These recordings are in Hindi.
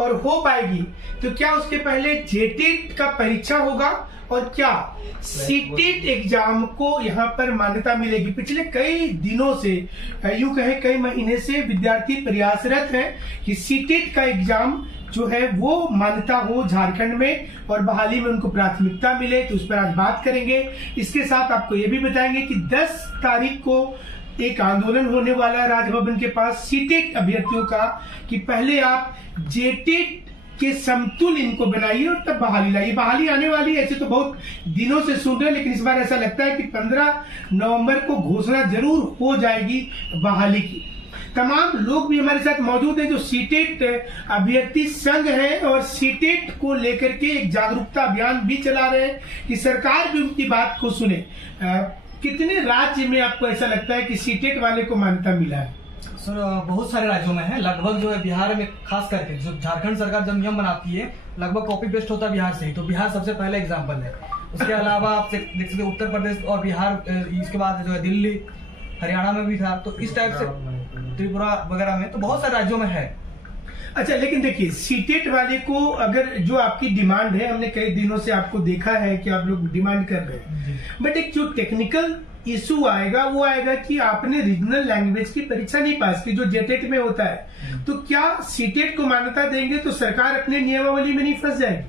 और हो पाएगी तो क्या उसके पहले जेटेट का परीक्षा होगा और क्या सीटेट एग्जाम को यहाँ पर मान्यता मिलेगी? पिछले कई दिनों से, यूं कहे कई महीने से विद्यार्थी प्रयासरत हैं कि सीटेट का एग्जाम जो है वो मान्यता हो झारखंड में और बहाली में उनको प्राथमिकता मिले। तो उस पर आज बात करेंगे। इसके साथ आपको ये भी बताएंगे कि 10 तारीख को एक आंदोलन होने वाला है राजभवन के पास सीटेट अभ्यर्थियों का, कि पहले आप जेटेट के समतुल इनको बनाइए और तब बहाली लाइए। बहाली आने वाली है, ऐसे तो बहुत दिनों से सुन रहे हैं, लेकिन इस बार ऐसा लगता है कि 15 नवंबर को घोषणा जरूर हो जाएगी बहाली की। तमाम लोग भी हमारे साथ मौजूद हैं जो सीटेट अभ्यर्थी संघ है और सीटेट को लेकर के एक जागरूकता अभियान भी चला रहे हैं कि सरकार भी उनकी बात को सुने। कितने राज्य में आपको ऐसा लगता है कि सीटेट वाले को मान्यता मिला है? सर बहुत सारे राज्यों में है, लगभग जो है बिहार में खास करके जो झारखंड सरकार जब नियम बनाती है लगभग कॉपी पेस्ट होता है बिहार से ही, तो बिहार सबसे पहले एग्जाम्पल है। उसके अलावा आप देख सकते उत्तर प्रदेश और बिहार, इसके बाद जो है दिल्ली, हरियाणा में भी था, तो इस टाइप से त्रिपुरा वगैरह में, तो बहुत सारे राज्यों में है। अच्छा, लेकिन देखिए सीटेट वाले को अगर जो आपकी डिमांड है, हमने कई दिनों से आपको देखा है कि आप लोग डिमांड कर रहे हैं, बट एक जो टेक्निकल इशू आएगा वो आएगा कि आपने रीजनल लैंग्वेज की परीक्षा नहीं पास की जो जेटेट में होता है, तो क्या सीटेट को मान्यता देंगे तो सरकार अपने नियमावली में नहीं फंस जाएगी?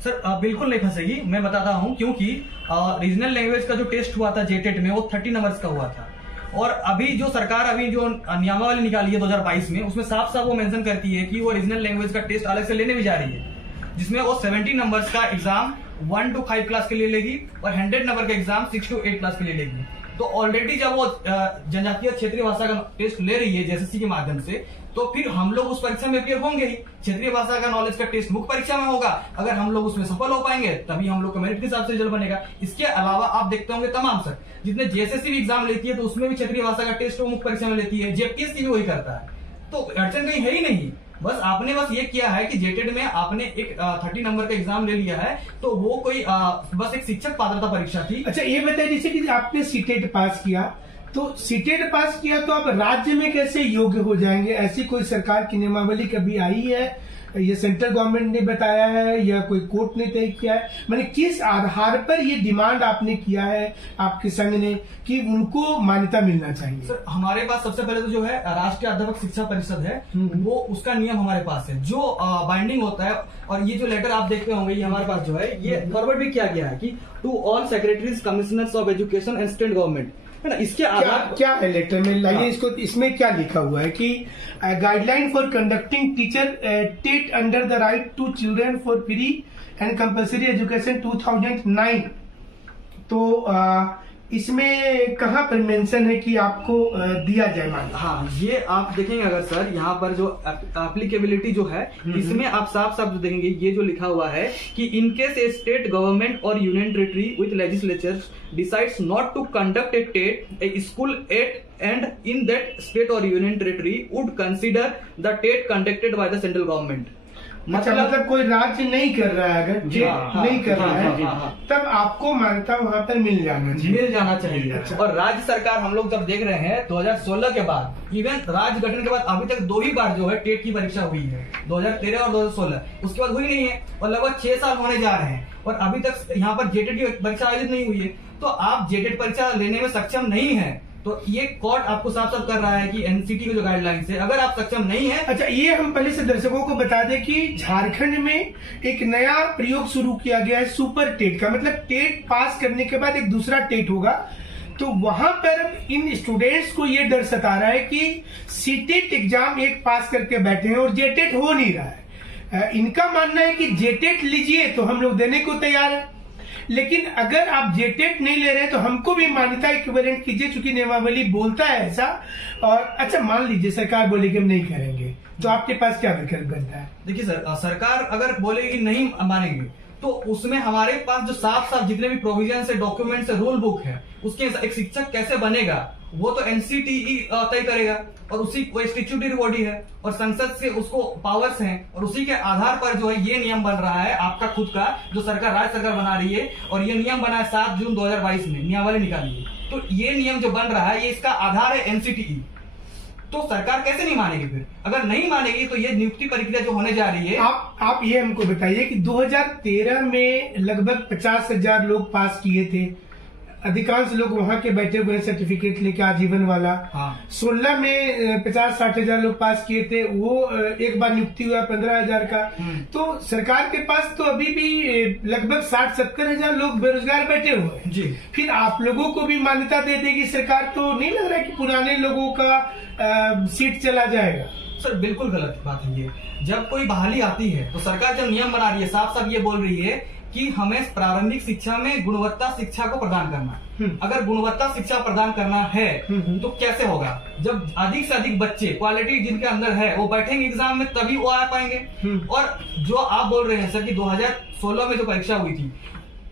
सर बिल्कुल नहीं फंसेगी, मैं बताता हूं, क्योंकि रीजनल लैंग्वेज का जो टेस्ट हुआ था जेटेट में वो 30 नंबर्स का हुआ था, और अभी जो सरकार अभी जो नियमावली निकाली है 2022 में, उसमें साफ साफ वो मेंशन करती है कि वो रीजनल लैंग्वेज का टेस्ट अलग से लेने भी जा रही है, जिसमें वो 70 नंबर्स का एग्जाम 1 to 5 क्लास के लिए लेगी और 100 नंबर का एग्जाम 6 to 8 क्लास के लिए लेगी। तो ऑलरेडी जब वो जनजातीय क्षेत्रीय भाषा का टेस्ट ले रही है जेएसएससी के माध्यम से, तो फिर हम लोग उस परीक्षा में अपियर होंगे ही। क्षेत्रीय भाषा का नॉलेज का टेस्ट मुख्य परीक्षा में होगा, अगर हम लोग उसमें सफल हो पाएंगे तभी हम लोग का मेरिट के हिसाब से रिजल्ट बनेगा। इसके अलावा आप देखते होंगे तमाम सर जितने जेएसएससी भी एग्जाम लेती है तो उसमें भी क्षेत्रीय भाषा का टेस्ट वो मुख्य परीक्षा में लेती है, जेपीएससी भी वही करता है, तो अड़चन कहीं है ही नहीं। बस आपने बस ये किया है कि जेटेड में आपने एक 30 नंबर का एग्जाम ले लिया है, तो वो कोई बस एक शिक्षक पात्रता परीक्षा थी। अच्छा, ये बताइए जैसे कि आपने सीटेट पास किया, तो सीटेट पास किया तो आप राज्य में कैसे योग्य हो जाएंगे? ऐसी कोई सरकार की नियमावली कभी आई है? ये सेंट्रल गवर्नमेंट ने बताया है या कोई कोर्ट ने तय किया है? मैंने किस आधार पर ये डिमांड आपने किया है आपके संघ ने कि उनको मान्यता मिलना चाहिए? सर हमारे पास सबसे पहले तो जो है राष्ट्रीय अध्यापक शिक्षा परिषद है, वो उसका नियम हमारे पास है जो बाइंडिंग होता है, और ये जो लेटर आप देखते होंगे ये हमारे पास जो है ये फॉरवर्ड भी किया गया है कि to all secretaries commissioners of education and state government, है ना। इसके आधार क्या है लेटर में? लाइए इसको, इसमें क्या लिखा हुआ है कि guideline for conducting teacher TET under the right to children for free and compulsory education 2009। तो इसमें कहाँ पर मेंशन है कि आपको दिया जाए मान्यता? हाँ, ये आप देखेंगे अगर सर यहाँ पर जो एप्लीकेबिलिटी जो है इसमें आप साफ साफ जो देखेंगे ये जो लिखा हुआ है कि in case a state government और union territory with legislature decides not to conduct a TET, a school at and in that state or union territory would consider the TET conducted by the central government। मतलब कोई राज्य नहीं कर रहा है, अगर नहीं कर रहा है तब आपको मान्यता वहाँ पर मिल जाना चाहिए। अच्छा। और राज्य सरकार हम लोग जब देख रहे हैं 2016 के बाद, इवन राज्य गठन के बाद अभी तक 2 ही बार जो है टेट की परीक्षा हुई है, 2013 और 2016, उसके बाद हुई नहीं है, और लगभग 6 साल होने जा रहे हैं और अभी तक यहाँ पर जेटेट की परीक्षा आयोजित नहीं हुई है। तो आप जेटेट परीक्षा लेने में सक्षम नहीं है, तो ये कोर्ट आपको साफ साफ कर रहा है कि एनसीटी की जो गाइडलाइंस है, अगर आप सक्षम नहीं है। अच्छा, ये हम पहले से दर्शकों को बता दें कि झारखंड में एक नया प्रयोग शुरू किया गया है सुपर टेट का, मतलब टेट पास करने के बाद एक दूसरा टेट होगा। तो वहां पर इन स्टूडेंट्स को ये डर सता रहा है कि सीटेट एग्जाम एक पास करके बैठे हैं और जेटेट हो नहीं रहा है। इनका मानना है कि जेटेट लीजिए तो हम लोग देने को तैयार है, लेकिन अगर आप जेटेट नहीं ले रहे तो हमको भी मान्यता इक्विवेलेंट कीजिए, चूंकि नियमावली बोलता है ऐसा। और अच्छा, मान लीजिए सरकार बोलेगी हम नहीं करेंगे, तो आपके पास क्या विकल्प बनता है? देखिए सर, सरकार अगर बोलेगी नहीं मानेंगे तो उसमें हमारे पास जो साफ साफ जितने भी प्रोविजन है, डॉक्यूमेंट्स है, रूल बुक है, उसके एक शिक्षक कैसे बनेगा वो तो एनसीटीई तय करेगा, और उसी वो स्टैट्यूटरी बॉडी है और संसद से उसको पावर्स हैं, और उसी के आधार पर जो है ये नियम बन रहा है आपका खुद का, जो सरकार राज्य सरकार बना रही है, और ये नियम बना है 7 जून 2022 में नियमावली निकाली है। तो ये नियम जो बन रहा है ये इसका आधार है एनसीटीई। तो सरकार कैसे नहीं मानेगी? फिर अगर नहीं मानेगी तो ये नियुक्ति प्रक्रिया जो होने जा रही है। आप ये हमको बताइए कि 2013 में लगभग 50,000 लोग पास किए थे, अधिकांश लोग वहां के बैठे हुए सर्टिफिकेट लेके आजीवन वाला। हाँ। 16 में 50-60 हजार लोग पास किए थे, वो एक बार नियुक्ति हुआ 15,000 का। तो सरकार के पास तो अभी भी लगभग 60-70 हजार लोग बेरोजगार बैठे हुए हैं जी। फिर आप लोगों को भी मान्यता दे देगी सरकार, तो नहीं लग रहा है कि पुराने लोगों का सीट चला जाएगा? सर बिल्कुल गलत बात है ये। जब कोई बहाली आती है तो सरकार जब नियम बना रही है, साफ साफ ये बोल रही है कि हमें प्रारंभिक शिक्षा में गुणवत्ता शिक्षा को प्रदान करना है। अगर गुणवत्ता शिक्षा प्रदान करना है तो कैसे होगा? जब अधिक से अधिक बच्चे क्वालिटी जिनके अंदर है वो बैठेंगे एग्जाम में, तभी वो आ पाएंगे। और जो आप बोल रहे हैं सर कि 2016 में जो परीक्षा हुई थी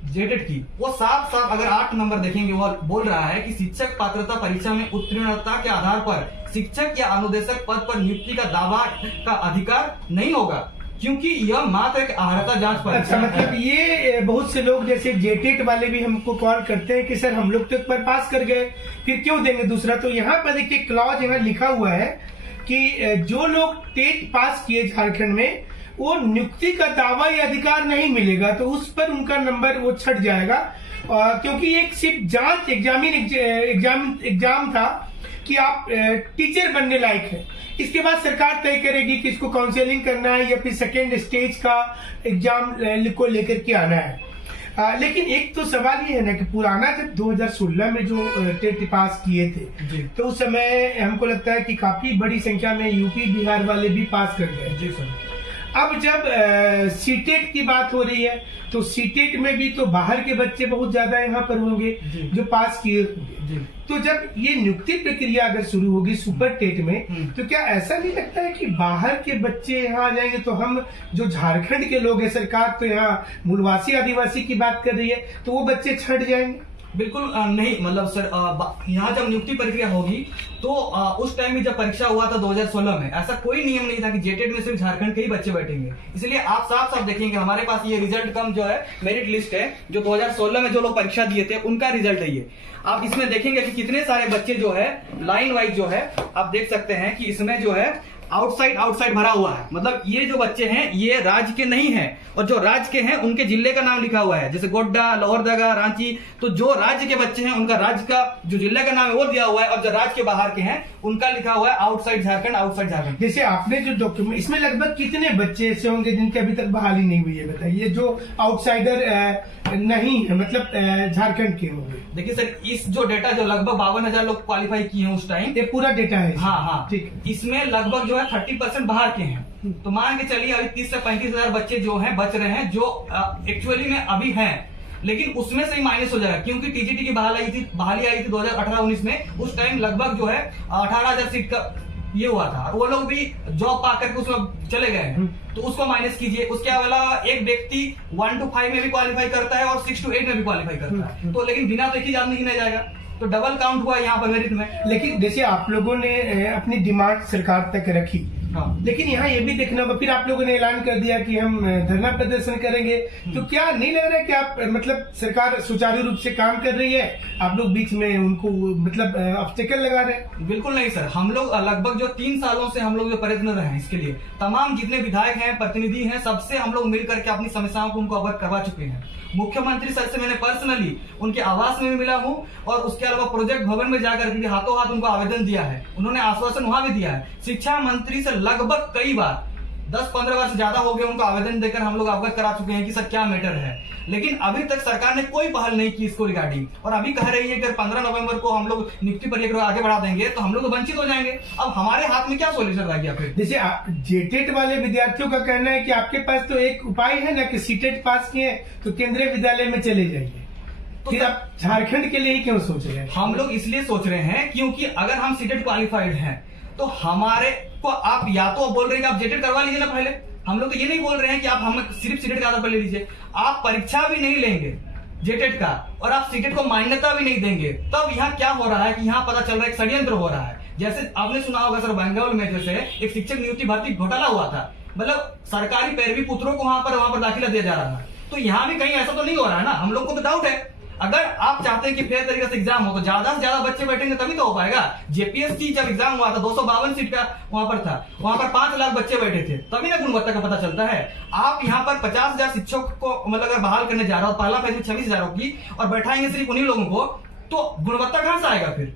जेटेट की, वो साफ साफ अगर 8 नंबर देखेंगे वो बोल रहा है कि शिक्षक पात्रता परीक्षा में उत्तीर्णता के आधार पर शिक्षक या अनुदेशक पद पर नियुक्ति का दावा का अधिकार नहीं होगा, क्योंकि यह मात्र एक अर्हता जांच परीक्षा अच्छा, मतलब ये बहुत से लोग जैसे जेटेट वाले भी हमको कॉल करते हैं कि सर हम लोग तो एक बार पास कर गए, फिर क्यों देंगे दूसरा? तो यहाँ पर देखिए क्लॉज यहाँ लिखा हुआ है कि जो लोग टेट पास किए झारखंड में, वो नियुक्ति का दावा या अधिकार नहीं मिलेगा, तो उस पर उनका नंबर वो छट जाएगा। क्योंकि एक सिर्फ जांच एग्जाम था कि आप टीचर बनने लायक है। इसके बाद सरकार तय करेगी कि इसको काउंसलिंग करना है या फिर सेकेंड स्टेज का एग्जाम को लेकर के आना है। लेकिन एक तो सवाल ये है ना कि पुराना जब 2016 में जो टेट पास किए थे तो उस समय हमको लगता है कि काफी बड़ी संख्या में यूपी बिहार वाले भी पास कर गए। जी सर। अब जब सीटेट की बात हो रही है तो सीटेट में भी तो बाहर के बच्चे बहुत ज्यादा यहाँ पर होंगे जो पास किए होंगे। तो जब ये नियुक्ति प्रक्रिया अगर शुरू होगी सुपर टेट में, तो क्या ऐसा नहीं लगता है कि बाहर के बच्चे यहाँ आ जाएंगे? तो हम जो झारखंड के लोग हैं, सरकार तो यहाँ मूलवासी आदिवासी की बात कर रही है, तो वो बच्चे छट जाएंगे? बिल्कुल नहीं, मतलब सर यहाँ जब नियुक्ति प्रक्रिया होगी तो उस टाइम में जब परीक्षा हुआ था 2016 में, ऐसा कोई नियम नहीं था कि जेटेट में सिर्फ झारखंड के ही बच्चे बैठेंगे। इसलिए आप साफ साफ देखेंगे हमारे पास ये रिजल्ट कम जो है मेरिट लिस्ट है, जो 2016 में जो लोग परीक्षा दिए थे उनका रिजल्ट है ये। आप इसमें देखेंगे कि कितने सारे बच्चे जो है लाइन वाइज जो है आप देख सकते हैं कि इसमें जो है आउटसाइड भरा हुआ है। मतलब ये जो बच्चे हैं ये राज्य के नहीं हैं, और जो राज्य के हैं उनके जिले का नाम लिखा हुआ है, जैसे गोड्डा, लोहरदगा, रांची। तो जो राज्य के बच्चे हैं उनका राज्य का जो जिले का नाम है वो दिया हुआ है, और जो राज्य के बाहर के हैं उनका लिखा हुआ है आउटसाइड झारखंड। जैसे आपने जो डॉक्यूमेंट, इसमें लगभग कितने बच्चे ऐसे होंगे जिनकी अभी तक बहाली नहीं हुई है? बताइए, जो आउटसाइडर नहीं है, मतलब झारखंड के होंगे। देखिए सर, इस जो डेटा जो लगभग 52,000 लोग क्वालिफाई किए हैं उस टाइम, ये पूरा डेटा है? हाँ ठीक। इसमें लगभग जो है 30% बाहर के हैं। तो मान के चलिए अभी 30 से 35,000 बच्चे जो हैं बच रहे हैं, जो एक्चुअली में अभी हैं, लेकिन उसमें से ही माइनस हो जाएगा, क्योंकि टीजीटी की बहाली आई थी 2018-19 में। उस टाइम लगभग जो है 18,000 सीट का ये हुआ था, वो लोग भी जॉब पा करके उसमें चले गए हैं, तो उसको माइनस कीजिए। उसके अलावा एक व्यक्ति 1 to 5 में भी क्वालिफाई करता है और 6 to 8 में भी क्वालिफाई करता है, तो लेकिन बिना तो एक ही एग्जाम नहीं जाएगा, तो डबल काउंट हुआ यहाँ पर मेरिट में। लेकिन जैसे आप लोगों ने अपनी डिमांड सरकार तक रखी, हाँ। लेकिन यहाँ ये भी देखना होगा, फिर आप लोगों ने ऐलान कर दिया कि हम धरना प्रदर्शन करेंगे, तो क्या नहीं लग रहा है कि आप मतलब सरकार सुचारू रूप से काम कर रही है, आप लोग बीच में उनको मतलब ऑब्स्टेकल लगा रहे हैं? बिल्कुल नहीं सर, हम लोग लगभग जो 3 सालों से हम लोग जो प्रयत्न रहे हैं इसके लिए, तमाम जितने विधायक हैं, प्रतिनिधि हैं, सबसे हम लोग मिल करके अपनी समस्याओं को उनको अवगत करवा चुके हैं। मुख्यमंत्री सर से मैंने पर्सनली उनके आवास में भी मिला हूँ, और उसके अलावा प्रोजेक्ट भवन में जाकर के हाथों हाथ उनको आवेदन दिया है, उन्होंने आश्वासन वहां भी दिया है। शिक्षा मंत्री से लगभग कई बार 10-15 बार से ज्यादा हो गए उनको आवेदन देकर हम लोग अवगत करा चुके हैं कि सर क्या मैटर है, लेकिन अभी तक सरकार ने कोई पहल नहीं की इसको रिगार्डिंग, और अभी कह रही है कि 15 नवंबर को हम लोग नियुक्ति प्रक्रिया आगे बढ़ा देंगे तो हम लोग तो वंचित हो जाएंगे। अब हमारे हाथ में क्या सोल्यूशन रह गया फिर? जैसे जेटेट वाले विद्यार्थियों का कहना है कि आपके पास तो एक उपाय है ना कि सीटेट पास किए तो केंद्रीय विद्यालय में चले जाइए, तो फिर आप झारखंड के लिए ही क्यों सोच रहे हैं? हम लोग इसलिए सोच रहे हैं क्योंकि अगर हम सीटेट क्वालिफाइड हैं तो हमारे को आप या तो बोल रहे हैं कि आप जेटेट करवा लीजिए ना पहले, हम लोग तो ये नहीं बोल रहे हैं कि आप हम सिर्फ सीटेट का आधार पर ले लीजिए। आप परीक्षा भी नहीं लेंगे जेटेट का और आप सीटेट को मान्यता भी नहीं देंगे, तब यहाँ क्या हो रहा है कि यहाँ पता चल रहा है एक षड्यंत्र हो रहा है। जैसे आपने सुना होगा सर, बंगाल में जैसे एक शिक्षक नियुक्ति भर्ती घोटाला हुआ था, मतलब सरकारी पैरवी पुत्रों को वहां पर दाखिला दिया जा रहा था, तो यहाँ भी कहीं ऐसा तो नहीं हो रहा है ना? हम लोग को तो डाउट है। अगर आप चाहते हैं कि फेयर तरीके से एग्जाम हो तो ज्यादा से ज्यादा बच्चे बैठेंगे तभी तो हो पाएगा। जेपीएससी जब एग्जाम हुआ था 252 सीट का वहां पर था, वहां पर 5 लाख बच्चे बैठे थे, तभी ना गुणवत्ता का पता चलता है। आप यहाँ पर 50,000 शिक्षकों को मतलब अगर बहाल करने जा रहा हो, पहला फेज में 26,000 की और बैठाएंगे सिर्फ उन्हीं लोगों को, तो गुणवत्ता कहां से आएगा फिर?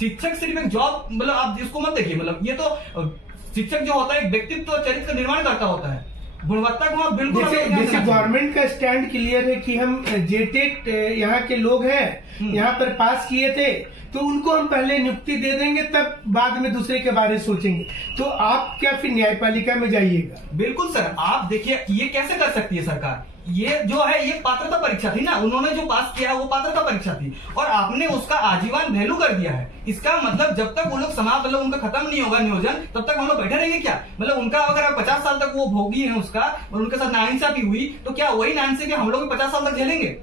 शिक्षक सिर्फ एक जॉब, मतलब आप इसको मत देखिए, मतलब ये तो शिक्षक जो होता है एक व्यक्तित्व और चरित्र का निर्माण करता होता है, गुणवत्ता को आप बिल्कुल जैसे गवर्नमेंट का स्टैंड क्लियर है कि हम जेटेट यहाँ के लोग हैं, यहाँ पर पास किए थे, तो उनको हम पहले नियुक्ति दे देंगे, तब बाद में दूसरे के बारे में सोचेंगे। तो आप क्या फिर न्यायपालिका में जाइएगा? बिल्कुल सर, आप देखिए ये कैसे कर सकती है सरकार? ये जो है ये पात्रता परीक्षा थी ना, उन्होंने जो पास किया है वो पात्रता परीक्षा थी और आपने उसका आजीवन वैल्यू कर दिया है। इसका मतलब जब तक वो लोग समाप्त, मतलब उनका खत्म नहीं होगा नियोजन, तब तक हम लोग बैठे रहेंगे क्या? मतलब उनका अगर 50 साल तक वो भोगी है उसका और उनके साथ नाइंसाफी हुई, तो क्या वही नाइंसाफी हम लोग भी 50 साल तक झेलेंगे?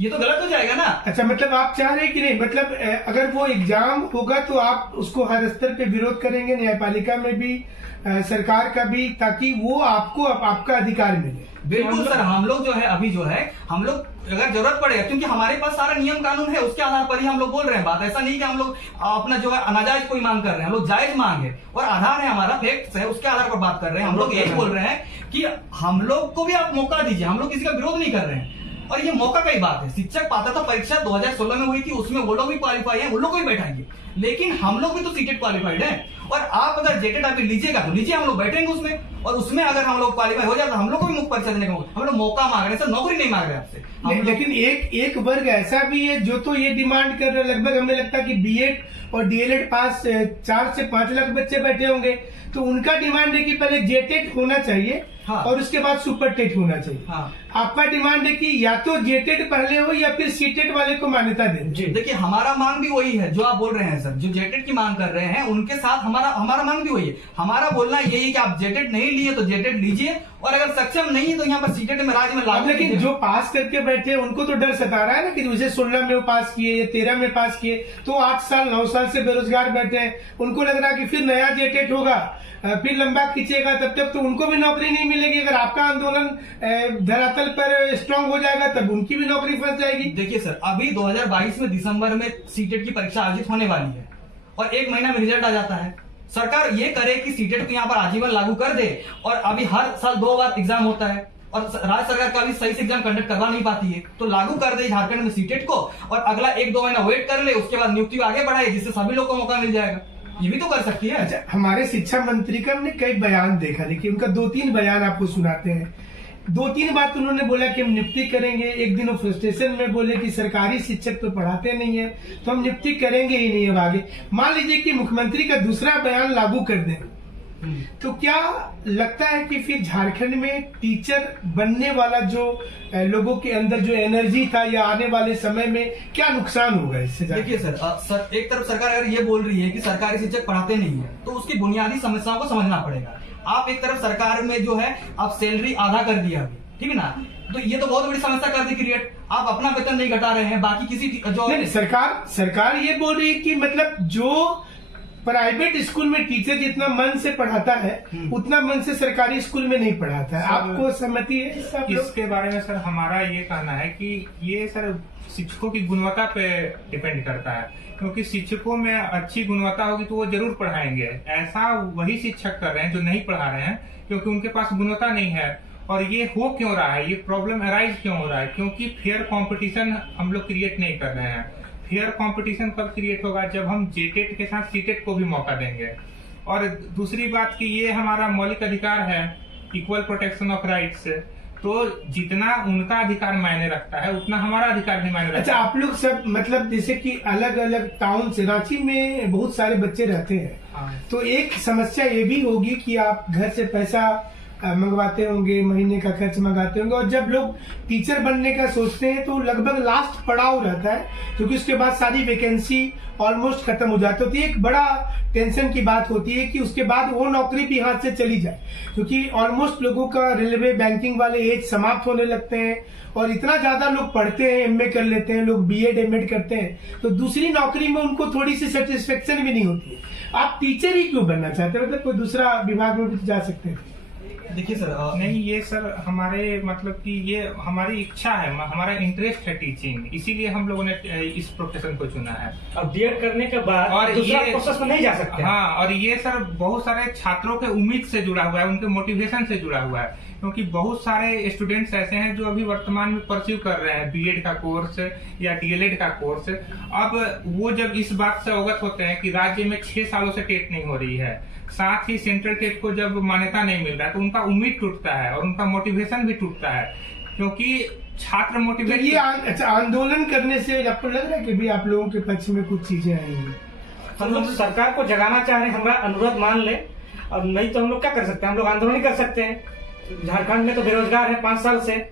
ये तो गलत हो जाएगा ना। अच्छा, मतलब आप चाह रहे हैं कि नहीं, मतलब अगर वो एग्जाम होगा तो आप उसको हर स्तर पे विरोध करेंगे, न्यायपालिका में भी, सरकार का भी, ताकि वो आपको आपका अधिकार मिले? बिल्कुल सर, हम लोग जो है अभी जो है हम लोग अगर जरूरत पड़ेगा, क्योंकि हमारे पास सारा नियम कानून है, उसके आधार पर ही हम लोग बोल रहे हैं बात। ऐसा नहीं कि हम लोग अपना जो है अनाजायज कोई मांग कर रहे हैं, हम लोग जायज मांग है और आधार है हमारा, फैक्ट्स है, उसके आधार पर बात कर रहे हैं। हम लोग यही बोल रहे हैं कि हम लोग को भी आप मौका दीजिए, हम लोग किसी का विरोध नहीं कर रहे हैं और ये मौका का ही बात है। शिक्षक पात्रता परीक्षा 2016 में हुई थी, उसमें वो लोग भी क्वालिफाई है, उन लोग को भी बैठाएंगे, लेकिन हम लोग भी तो सीटेट क्वालिफाइड है। और आप अगर जेटेट अभी लीजिएगा तो लीजिए, हम लोग बैठेंगे उसमें और उसमें अगर हम लोग क्वालिफाई हो जाए तो हम लोग को भी मुक्त परीक्षा देने का हम लोग मौका मांग रहे हैं सर, नौकरी नहीं मांग रहे आपसे। लेकिन एक वर्ग ऐसा भी है जो तो ये डिमांड कर रहे हैं, लगभग हमें लगता है कि बीएड और डीएलएड पास 4 से 5 लाख बच्चे बैठे होंगे, तो उनका डिमांड है कि पहले जेटेट होना चाहिए। हाँ। और उसके बाद सुपर टेट होना चाहिए। हाँ। आपका डिमांड है कि या तो जेटेट पहले हो या फिर सीटेट वाले को मान्यता दें। देखिए हमारा मांग भी वही है जो आप बोल रहे हैं सर, जो जेटेट की मांग कर रहे हैं उनके साथ हमारा मांग भी वही है। हमारा बोलना यही है कि आप जेटेट नहीं लिए तो जेटेट लीजिए और अगर सक्षम नहीं है तो यहाँ पर सीटेट में राज्य में लागू। लेकिन जो पास करके बैठे उनको तो डर सता रहा है ना कि जैसे 16 में वो पास किए या 13 में पास किए, तो 8 साल 9 साल से बेरोजगार बैठे हैं, उनको लग रहा है कि फिर नया जेटेट होगा, फिर लंबा खींचेगा, तब तक तो उनको भी नौकरी नहीं मिलेगी। अगर आपका आंदोलन धरातल पर स्ट्रांग हो जाएगा तब उनकी भी नौकरी फंस जाएगी। देखिए सर, अभी 2022 में दिसंबर में सीटेट की परीक्षा आयोजित होने वाली है और 1 महीना में रिजल्ट आ जाता है। सरकार ये करे कि सीटेट को यहाँ पर आजीवन लागू कर दे और अभी हर साल 2 बार एग्जाम होता है और राज्य सरकार का भी सही से एग्जाम कंडक्ट करवा नहीं पाती है, तो लागू कर दे झारखंड में सीटेट को और अगला 1-2 महीना वेट कर ले, उसके बाद नियुक्ति आगे बढ़ाए जिससे सभी लोग को मौका मिल जाएगा। ये भी तो कर सकती है। अच्छा, हमारे शिक्षा मंत्री का हमने कई बयान देखा, देखिए उनका 2-3 बयान आपको सुनाते हैं। 2-3 बात उन्होंने बोला कि हम नियुक्ति करेंगे, एक दिन वो फ्रस्ट्रेशन में बोले कि सरकारी शिक्षक तो पढ़ाते नहीं है तो हम नियुक्ति करेंगे ही नहीं अब आगे। मान लीजिए कि मुख्यमंत्री का दूसरा बयान लागू कर दें, तो क्या लगता है कि फिर झारखंड में टीचर बनने वाला जो लोगों के अंदर जो एनर्जी था या आने वाले समय में क्या नुकसान होगा इससे? देखिए सर, एक तरफ सरकार अगर ये बोल रही है कि सरकारी शिक्षक पढ़ाते नहीं है तो उसकी बुनियादी समस्याओं को समझना पड़ेगा। आप एक तरफ सरकार में जो है आप सैलरी आधा कर दिया अभी, ठीक है ना, तो ये तो बहुत बड़ी समस्या कर दी क्रिएट। आप अपना वेतन नहीं घटा रहे हैं, बाकी किसी जो सरकार ये बोल रही है कि मतलब जो प्राइवेट स्कूल में टीचर जितना मन से पढ़ाता है उतना मन से सरकारी स्कूल में नहीं पढ़ाता है। आपको सहमति है इसके बारे में? सर हमारा ये कहना है कि ये सर शिक्षकों की गुणवत्ता पे डिपेंड करता है, क्योंकि शिक्षकों में अच्छी गुणवत्ता होगी तो वो जरूर पढ़ाएंगे। ऐसा वही शिक्षक कर रहे हैं जो नहीं पढ़ा रहे हैं क्योंकि उनके पास गुणवत्ता नहीं है। और ये हो क्यों रहा है, ये प्रॉब्लम अराइज क्यों हो रहा है? क्योंकि फेयर कंपटीशन हम लोग क्रिएट नहीं कर रहे हैं। फेयर कंपटीशन कब क्रिएट होगा? जब हम जेटेट के साथ सीटेट को भी मौका देंगे। और दूसरी बात कि ये हमारा मौलिक अधिकार है, इक्वल प्रोटेक्शन ऑफ राइट्स, तो जितना उनका अधिकार मायने रखता है उतना हमारा अधिकार भी मायने रखता है। अच्छा, आप लोग सब मतलब जैसे कि अलग अलग टाउन से, रांची में बहुत सारे बच्चे रहते हैं। हाँ। तो एक समस्या ये भी होगी कि आप घर से पैसा मंगवाते होंगे, महीने का खर्च मंगाते होंगे, और जब लोग टीचर बनने का सोचते हैं तो लगभग लास्ट पड़ाव रहता है क्योंकि उसके बाद सारी वैकेंसी ऑलमोस्ट खत्म हो जाती है। एक बड़ा टेंशन की बात होती है कि उसके बाद वो नौकरी भी हाथ से चली जाए, क्योंकि ऑलमोस्ट लोगों का रेलवे बैंकिंग वाले एज समाप्त होने लगते हैं और इतना ज्यादा लोग पढ़ते हैं, एमए कर लेते हैं, लोग बीएड एमएड करते हैं, तो दूसरी नौकरी में उनको थोड़ी सी सेटिस्फेक्शन भी नहीं होती है। आप टीचर ही क्यों बनना चाहते हैं? मतलब कोई दूसरा विभाग में भी जा सकते हैं। देखिए सर नहीं, ये सर हमारे मतलब कि ये हमारी इच्छा है, हमारा इंटरेस्ट है टीचिंग, इसीलिए हम लोगों ने इस प्रोफेशन को चुना है। अब बीएड करने के बाद और दूसरा ये प्रोसेस में नहीं जा सकते। हाँ, और ये सर बहुत सारे छात्रों के उम्मीद से जुड़ा हुआ है, उनके मोटिवेशन से जुड़ा हुआ है, क्योंकि बहुत सारे स्टूडेंट्स ऐसे हैं जो अभी वर्तमान में परस्यू कर रहे हैं बीएड का कोर्स या डीएलएड का कोर्स। अब वो जब इस बात से अवगत होते हैं कि राज्य में 6 सालों से टेट नहीं हो रही है, साथ ही सेंट्रल टेट को जब मान्यता नहीं मिल रहा है, तो उनका उम्मीद टूटता है और उनका मोटिवेशन भी टूटता है, क्योंकि छात्र मोटिवेट। तो ये अच्छा, आंदोलन करने से आपको लग रहा है कि भी आप लोगों के पक्ष में कुछ चीजें आएंगी? हम लोग सरकार को जगाना चाह रहे हैं, हमारा अनुरोध मान ले, और नहीं तो हम लोग क्या कर सकते हैं, हम लोग आंदोलन ही कर सकते हैं। झारखंड में तो बेरोजगार है 5 साल से,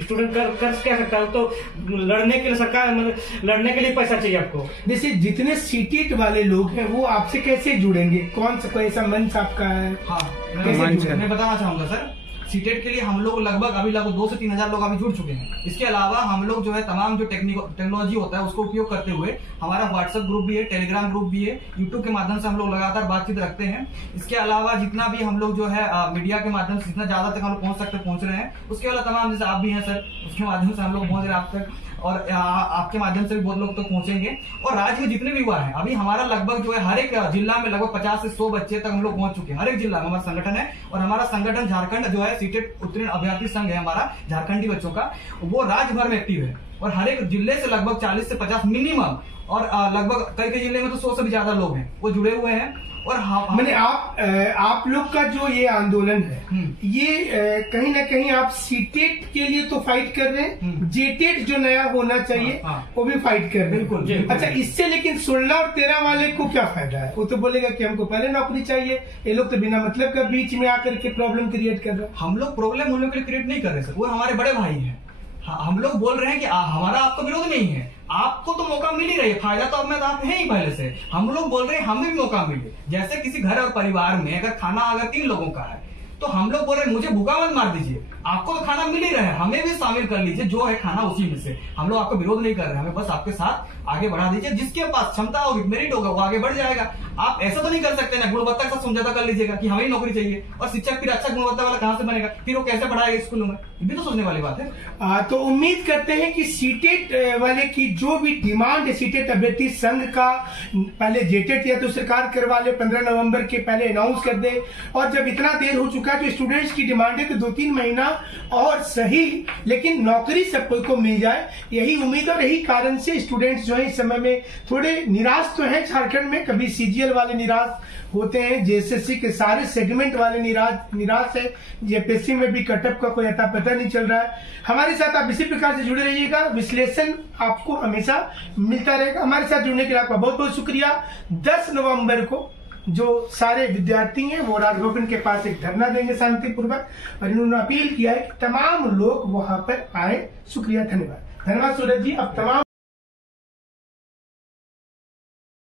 स्टूडेंट कर क्या सकता है, तो लड़ने के लिए सरकार, मतलब लड़ने के लिए पैसा चाहिए आपको। जैसे जितने सीटेट वाले लोग हैं वो आपसे कैसे जुड़ेंगे, कौन सा कोई ऐसा मंच आपका है? हाँ, कैसे मैं बताना चाहूंगा सर, सीटेट के लिए हम लोग लगभग 2 से 3 हजार लोग अभी जुड़ चुके हैं। इसके अलावा हम लोग जो है तमाम जो टेक्नोलॉजी होता है उसको उपयोग करते हुए हमारा व्हाट्सएप ग्रुप भी है, टेलीग्राम ग्रुप भी है, यूट्यूब के माध्यम से हम लोग लगातार बातचीत रखते हैं। इसके अलावा जितना भी हम लोग जो है मीडिया के माध्यम से जितना ज्यादा तक हम लोग पहुंच रहे हैं, उसके अलावा तमाम जैसे आप भी हैं सर, उसके माध्यम से हम लोग पहुंच रहे हैं आप तक, और आपके माध्यम से भी बहुत लोग तक पहुंचेंगे। और राज्य में जितने भी युवा हैं, अभी हमारा लगभग जो है हर एक जिला में लगभग 50 से 100 बच्चे तक हम लोग पहुंच चुके हैं। हर एक जिला में हमारा संगठन है, और हमारा संगठन झारखंड जो है सीटेट उत्तीर्ण अभ्यर्थी संघ है हमारा झारखंडी बच्चों का, वो राज्य भर में एक्टिव है, और हर एक जिले से लगभग 40 से 50 मिनिमम, और लगभग कई जिले में तो 100 से भी ज्यादा लोग हैं वो जुड़े हुए हैं। और मैंने आप लोग का जो ये आंदोलन है, ये कहीं ना कहीं आप सीटेट के लिए तो फाइट कर रहे हैं, जेटेट जो नया होना चाहिए वो भी फाइट कर रहे हैं। बिल्कुल। अच्छा, इससे लेकिन 16 और 13 वाले को क्या फायदा है? वो तो बोलेगा कि हमको पहले नौकरी चाहिए। ये लोग तो बिना मतलब का बीच में आकर के प्रॉब्लम क्रिएट कर रहे हैं। हम लोग प्रॉब्लम उन लोगों के लिए क्रिएट नहीं कर रहे सर, वो हमारे बड़े भाई हैं। हम लोग बोल रहे हैं कि हमारा आपको विरोध नहीं है, आपको तो मौका मिल ही रही है, फायदा तो अब में आप है ही पहले से। हम लोग बोल रहे हैं हमें भी मौका मिले, जैसे किसी घर और परिवार में अगर खाना अगर 3 लोगों का है, तो हम लोग बोल रहे हैं मुझे भूखा मत मार दीजिए, आपको तो खाना मिल ही रहा है, हमें भी शामिल कर लीजिए, जो है खाना उसी में से। हम लोग आपको विरोध नहीं कर रहे हैं, हमें बस आपके साथ आगे बढ़ा दीजिए, जिसके पास क्षमता होगी, मेरिट होगा, वो आगे बढ़ जाएगा। आप ऐसा तो नहीं कर सकते ना, गुणवत्ता के साथ समझौता कर लीजिएगा कि हमें नौकरी चाहिए, और शिक्षक फिर अच्छा गुणवत्ता वाला कहां से बनेगा, फिर वो कैसे पढ़ाएगा स्कूलों में, ये भी तो सोचने वाली बात है। तो उम्मीद करते हैं कि सीटेट वाले की जो भी डिमांड है, सीटेट अभ्यर्थी संघ का पहले जेटेट या तो सरकार करवा ले, 15 नवंबर के पहले अनाउंस कर दे, और जब इतना देर हो चुका है तो स्टूडेंट्स की डिमांड है कि 2-3 महीना और सही, लेकिन नौकरी सब कोई को मिल जाए, यही उम्मीद। और यही कारण से स्टूडेंट्स जो है इस समय में थोड़े निराश तो हैं झारखंड में, कभी सीजीएल वाले निराश होते हैं, जेएसएससी के सारे सेगमेंट वाले निराश है, जेपीएससी में भी कटअप का कोई अता पता नहीं चल रहा है। हमारे साथ आप इसी प्रकार से जुड़े रहिएगा, विश्लेषण आपको हमेशा मिलता रहेगा। हमारे साथ जुड़ने के लिए आपका बहुत बहुत शुक्रिया। 10 नवंबर को जो सारे विद्यार्थी हैं वो राजभवन के पास एक धरना देंगे शांतिपूर्वक, और इन्होंने अपील किया है कि तमाम लोग वहां पर आए। शुक्रिया, धन्यवाद। धन्यवाद सूरज जी। अब तमाम